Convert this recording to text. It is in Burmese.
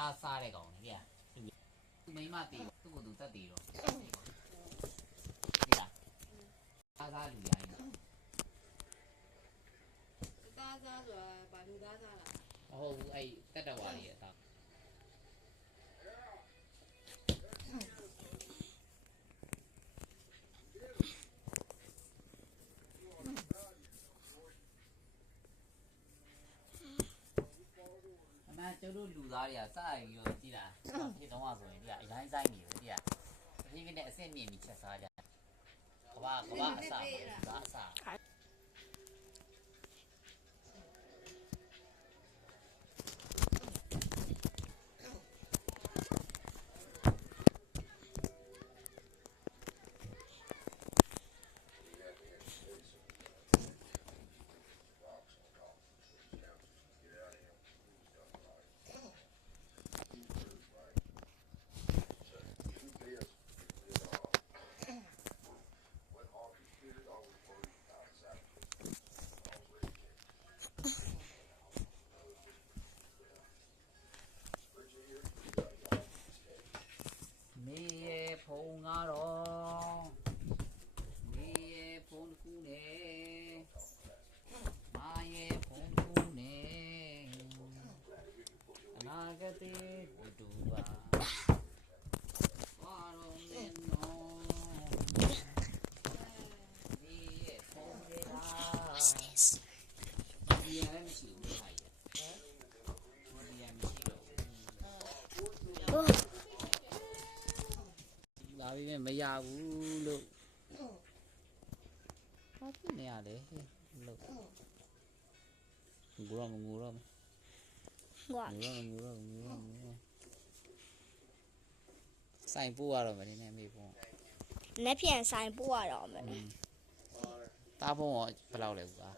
သားစားတဲ့ကောင်လေသူမိမတီသူ့ကိုသူတက်တီတော့ဒီလားသားလူရိုင်းသားစားဆိုတာဘာလူသားစားလားမဟုတ်ဘူးအဲ့တက်တော်ဝါတွေရဲ့သားကျတို့လူသားတွေကစရပြီးတော့ကြည်လားဖြစ်တော့ဆိုရင်ဒီကအရင်ဆိုင်နေတယ်ဒီကဒီကနေ့အစ်စ်မြင်ပြီးချက်စားကြကဘာအစားအစားဖုံကတော့မေရဲ့ဖုံကူနဲ့မာရဲ့ဖုံကူနဲ့အနာဂတ်တူပါဘာလို့လဲနော်မေရဲ့ဖုံတွေကဒီရမ်းရှိဘူးဟာဒီရမ်းရှိတော့လာပြီးမရဘူးလို့ဘာဖြစ်နေရလဲလို့ငူရောငူဆိုင်ပို့ရတော့မနေနဲ့မေဖို့လက်ပြန်ဆိုင်ပို့ရတော့မယ်တားဖုံးရောဘယ်လောက်လဲကွာ